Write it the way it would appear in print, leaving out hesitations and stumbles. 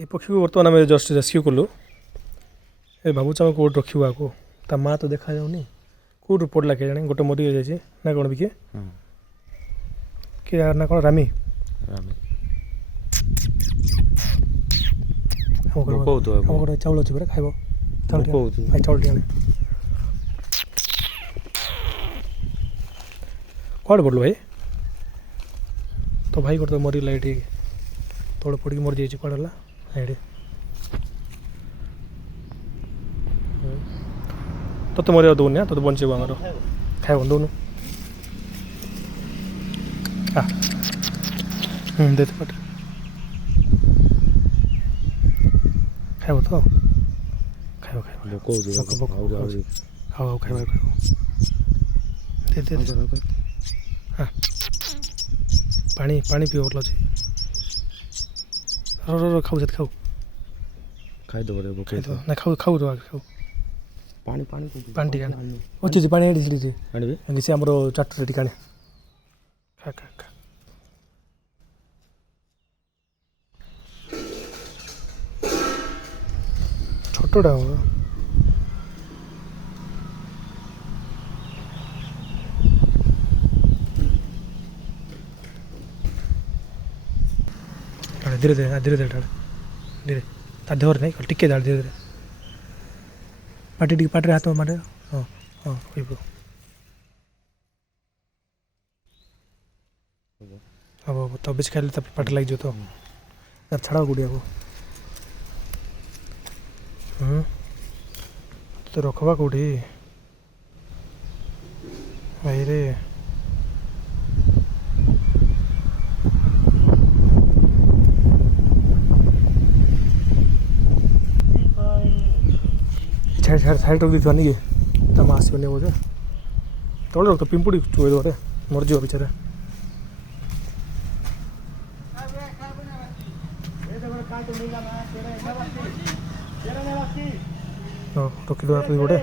ये पक्षी को बर्तमान आम जस्ट रेस्क्यू कलु ए भावुँ आम कौट रखा आपको ता माँ तो देखा जाऊनी कौट पड़ा के जाने गोटे मरी जाए ना कौन भी किए ना कौन रामी गोटे चाउल अच्छे पूरा खाइब चाउल टे कौन पड़ल भाई तो भाई गोटे मरीगला ये तौड़ पड़ मरी जाइए कौन है ये तो मरिया दौन तो बचे आमर खाइब दौन दे पट खाइब तो खाइब खाइब खाइब दे दे हाँ पानी पानी पिओ भल अच्छे खाऊ खाऊ खाई ना खाऊ खाऊ तो खाऊ पानी पानी पानी टिका अच्छे पानी से आम चाट टिका खा खा खा छोटा धीरे धीरे धीरे धीरे धीरे ता देहर नहीं टिके धीरे धीरे पाटी टी पाटे हाथ मारे हाँ हाँ हम तो बेस खाइले तो पाटे लग जो तो छाड़ा गुड़िया को तो रखवा कौटी भाई रे साइड रख दी नहीं तम आसबे बोधे तौले रख तो पिंपुड़ी चुए दे मरज बेचारे रखी गोटे